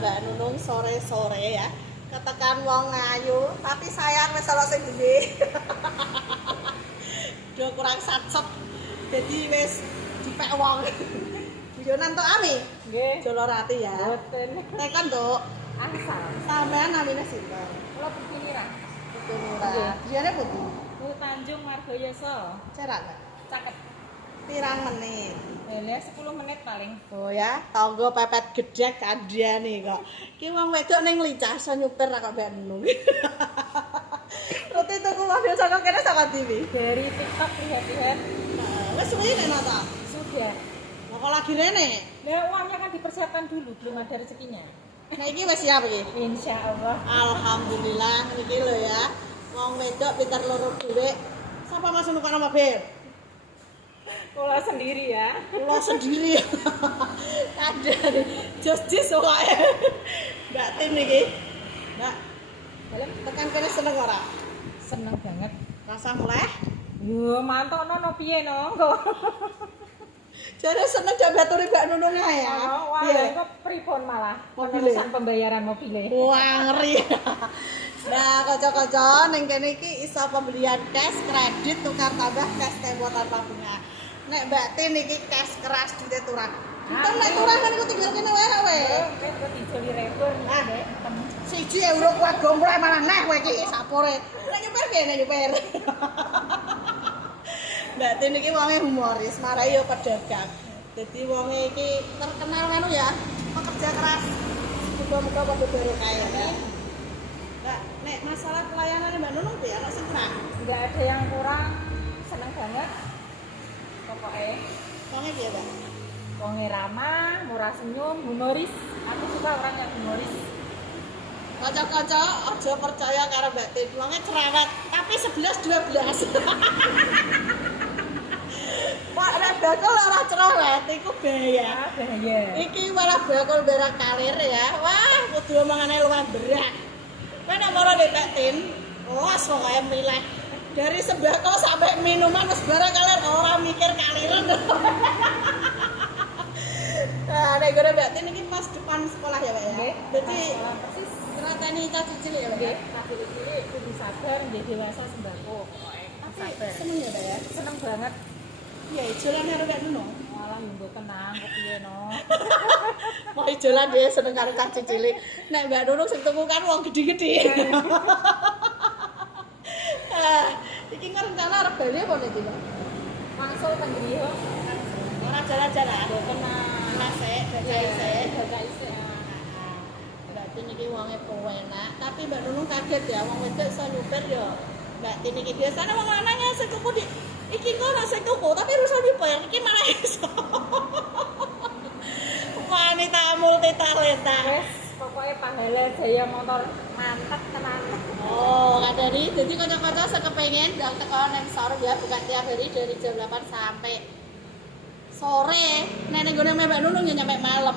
Mbak Nunung sore-sore ya. Ketekan wong ayu, tapi sayang wis ana sing duwe. Do kurang sacet. Jadi wis dipek wong. Guyonan tok ami. Nggih. Jolorati ya. Boten. Tekan, Nduk. Asal. Sampean namine sinten? Kula Putihira. Putihira. Griyane pundi? Bu Tanjung Margoyoso. Cerak gak? Caket. Pirang menit? Ya 10 menit paling. Oh ya, tangga pepet gedhek kandhane kok. Ki wong wedok ning lincah iso nyupir ra kok Mbak Nunung. Roti tuku mobil saka kene saka TV. Dari TikTok lihat-lihat. Wes suwe nek nata. Sudah. Lah kok lagi rene? Nah, uangnya kan dipersiapkan dulu, belum ada rezekinya. Nah iki wis siap iki. Insya Allah. Alhamdulillah iki lho ya. Wong wedok pinter loro dhuwit. Sapa Mas nukar mobil? Kula sendiri ya. Kula sendiri. Kadang jos-jos wae. Mbak Tin iki. Mbak, Dalam tekan kene seneng ora? seneng banget. Rasa mulai? Yo, mantokno no piye no. Kok. Jadi seneng jabaturi Mbak Nunung ae ya. Wah, Iya. kok pripun malah Mobile. penerusan pembayaran mobilnya. Wah, ngeri. Nah, kanca-kanca ning kene iki iso pembelian cash, kredit, tukar tambah cash tempo tanpa bunga. Nek Mbak Tin iki cash keras duite turang. Kan nek turang kan iku tinggal kene wae. Kok dijoli rebur Ah. Dek. 1 euro kuwi gombrek malah neh kowe iki sapore. Nek nyuper piye nek nyuper? Mbak Tin iki wonge humoris, marai yo pedagang. Jadi wonge iki terkenal anu ya, pekerja keras. Muga-muga padha barokah ya. Mbak, nek masalah pelayanan Mbak Nunung piye ana sing kurang? Nggak ada yang kurang, seneng banget. Pokoknya Wonge piye, Mbak? wonge ramah, murah senyum, humoris. Aku suka orang yang humoris. Kanca-kanca aja percaya karo Mbak Tin. Wonge cerewet, tapi 11 12. Pak nek bakal ora cerewet iku bahaya. Bahaya. Iki malah bakal berak kalir ya. Wah, kudu omongane luwih berat. Kowe nek maro Mbak Tin, wes pokoke milih dari sembako sampai minuman wis barang kalir ora mikir kaliren. Nah, nek gore Mbak Tin iki pas depan sekolah ya, Pak ya. Nggih. Dadi Sekolah persis. ngerateni caci cilik ya, Pak ya. Nggih, tapi cilik kudu sabar menjadi dewasa sembako. Pokoknya Tapi sabar. seneng ya, Pak ya. Seneng banget. Iya, jalan karo Mbak Nunung. Malah minggu tenang kok piye no. Mau jalan dia seneng karo caci cilik. Nek Mbak Nunung sing tuku kan wong gede-gede. Ah, iki ngerencana arep bali apa nek iki, Pak? Langsung tenggerio. Ora jalan-jalan. Tenang. Nasek, baca isik. Baca isik. Mbak Tin iki wonge penak, tapi Mbak Nunung kaget ya, wong wedok iso nyupir ya. Mbak Tin iki biasane wong lanang ya sing tuku di iki kok ora sing tuku, tapi iso nyupir, iki malah iso. Wanita multi talenta. Wes, pokoknya pahala jaya motor mantap tenan. Oh, kadari jadi kanca-kanca sing kepengin ndang teko nang showroom ya buka tiap hari dari jam 8 sampai sore. Nek ning gone Mbak Nunung ya nyampe malam.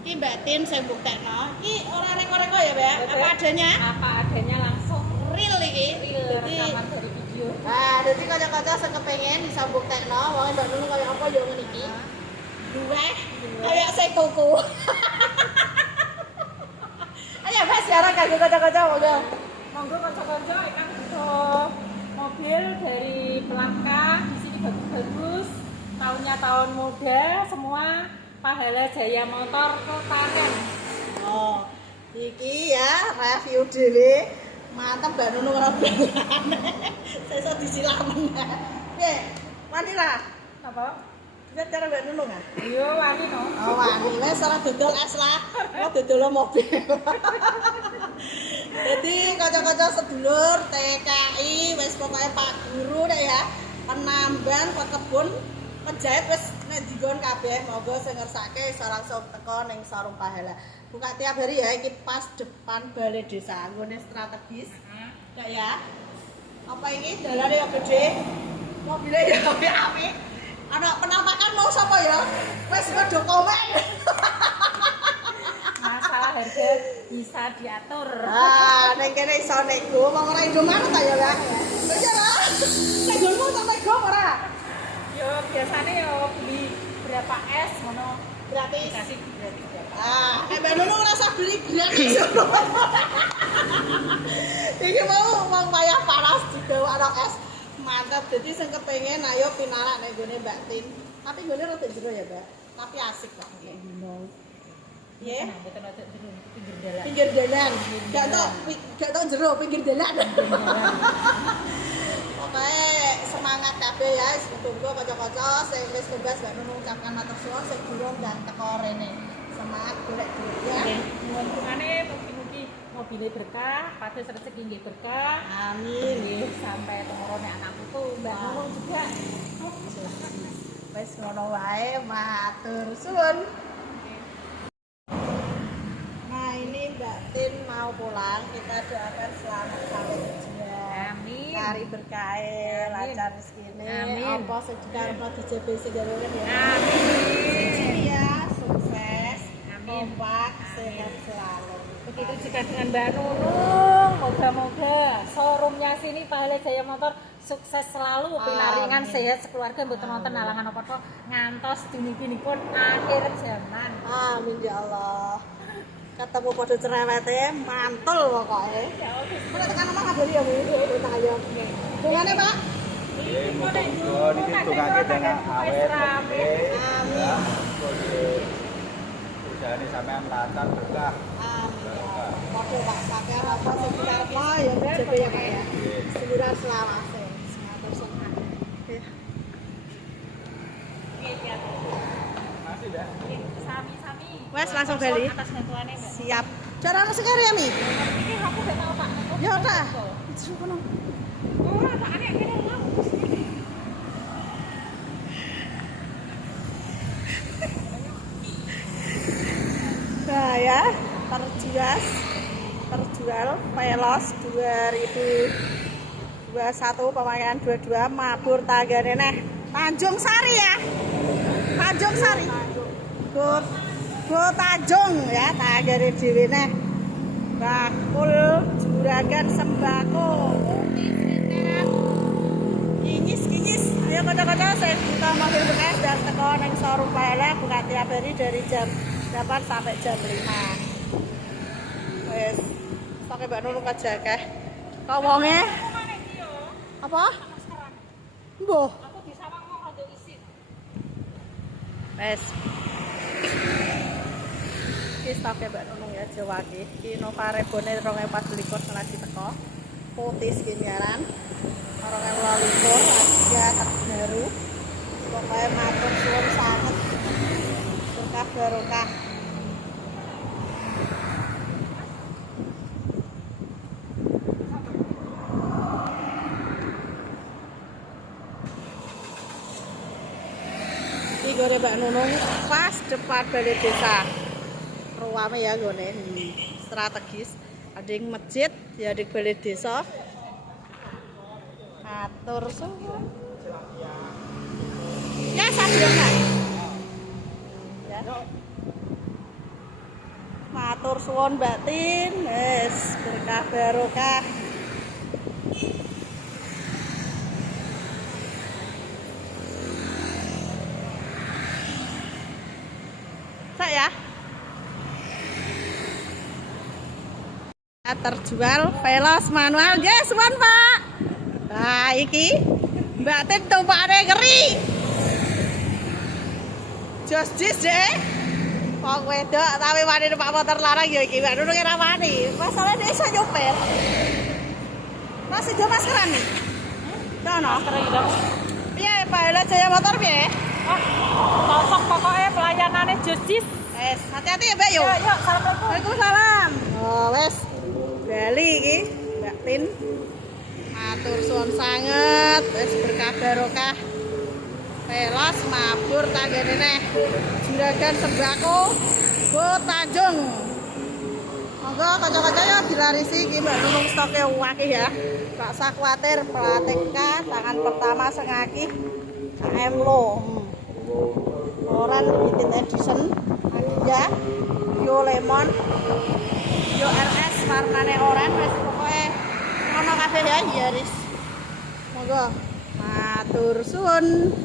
Ki Mbak Tin sing buktekno. Ki ora reko-reko ya, Mbak? Apa adanya? Apa adanya langsung Real iki. real Jadi rekaman dari video. jadi kanca-kanca sing kepengin bisa buktekno wong Mbak Nunung kaya apa ya ngene iki. Duwe kaya sing tuku. Ayo Mbak siaran kanggo kanca-kanca monggo. Monggo kanca-kanca kan butuh mobil dari Pelangka, di sini bagus-bagus. Tahunnya tahun muda, semua pahala jaya motor Klaten. Oh, iki ya review dhewe. Mantap Mbak Nunung ora belan. Sesuk disilamen. Piye? Wani ra? Apa? Bisa cara Mbak Nunung ah? Yo wani no. Oh, wani wis ora dodol es lah. Mau dodol mobil. Jadi kanca-kanca sedulur TKI wis pokoke Pak Guru nek ya. Penamban, pekebun, penjahit wis nek digon kabeh monggo sing ngersake iso langsung teko ning sarung pahala. Buka tiap hari ya iki pas depan balai desa nggone strategis. Kak ya. Apa ini dalane yang gede? Mobilnya ya apik-apik. Ana penampakan mau sapa ya? Wis padha komen. Masalah harga bisa diatur. Ah, nek kene iso nego, wong ora Indomaret ta ya, Kak? Iya lah. Nek ngono tak nego ora? Yo biasanya yo beli berapa es ngono. gratis. Dikasih gratis. Ah, nek Mbak Nunung rasa beli gratis. Iki mau payah panas juga ana es. Mantap. Jadi sing kepengin ayo pinarak nek gone Mbak Tin. Tapi gone rada jero ya, Mbak. Tapi asik kok. Nggih. Mboten ada pinggir dalan. Pinggir dalan. Gak tau jero pinggir dalan. Pokoknya semangat kabeh ya, muga-muga kanca-kanca sing wis tugas Mbak Nunung ucapkan matur suwun sing durung dan teko rene. Semangat golek duit ya. Nuwun tungane mugi-mugi mobile berkah, pados rezeki nggih berkah. Amin. Nggih, sampai temurune anak putu Mbak Nunung juga. Wis ngono wae, matur suwun. Nah, ini Mbak Tin mau pulang, kita doakan selamat sampai tujuan. Amin. Kari berkah, Amin. lancar rezekine. Amin. Apa sing dikarepno DJB segala ya. Amin. Ya, sukses. Amin. Kompak, sehat selalu. Begitu juga dengan Mbak Nunung, moga-moga showroomnya sini Pahala Jaya Motor sukses selalu, pinaringan Amin. sehat sekeluarga, mboten wonten halangan apa-apa ngantos dini-dinipun akhir zaman. Amin ya Allah. Ketemu podo cerewete mantul pokoknya. Ya oke. Mana tekan omah kabari ya Bu? Tak ayo. Bungane, Pak. Muga-muga niki tungake dengan awet Amin. usahane sampean lancar berkah. Amin. Podo Pak, sampean apa sing dikarepno ya DJB ya Pak ya. Semburan selawase. Matur suwun. Oke. Masih dah. Sami-sami. Wes langsung bali. Atas bantuannya Mbak. Siap. Cara sekali ya, Mi? Ini aku udah tahu Pak. Ya udah. Justru kono. Ora Pak, nek kene mau. Nah ya, terjual Veloz 2021 pemakaian 22 mabur tanggane neh Tanjung Sari ya. Tanjung Sari. Go Tanjung ya, tanggane dhewe neh. Bakul juragan sembako. Kinyis. Ayo kocok-kocok saya buka mobil bekas dan teko neng showroom Pahala buka tiap hari dari jam 8 sampai jam 5. Wes, pakai Mbak Nunung aja kah? Kau wonge? Apa? Mbah. Aku di sawang mau rada isin. Wes. Iki stoknya Mbak Nunung ya Jawa iki. Iki Nova Rebone 2024 selagi teko. Putih skinyaran. 2024 aja terbaru. Pokoknya matur suwun sanget. Berkah barokah. Iki gone Mbak Nunung pas depan balai desa. Ruame ya gone strategis. Ada yang masjid, ya di balai desa. Atur suwun. Ya sampeyan. Ya. Matur suwun Mbak Tin, wis berkah barokah. Ya. Terjual Veloz manual, guys, suwun Pak. Nah, iki Mbak Tin tumpakane ngeri. Jus deh. Wong wedok tapi wani numpak motor larang ya iki Mbak Nunung ora wani. Masalah dia iso nyopir. Masih do maskeran nih. Dono. Masker iki dong. Piye Pahala Jaya Motor piye? Cocok pokoknya pelayanannya jus. Wes, hati-hati ya Mbak yo. Yuk, assalamualaikum. Waalaikumsalam. Oh, wes. Bali iki Mbak Tin. Matur suwun sanget, wis berkah barokah. Veloz mabur tanggane neh. Juragan sembako Go Tanjung. Monggo kanca-kanca ya dilarisi iki Mbak Nunung stoke akeh ya. Gak usah kuwatir Platika tangan pertama sengaki KM Lo. Oran limited edition. Ya. Yo Lemon. Yo RS warnane oranye wis pokoke ngono kabeh ya Yaris. Monggo matur suwun.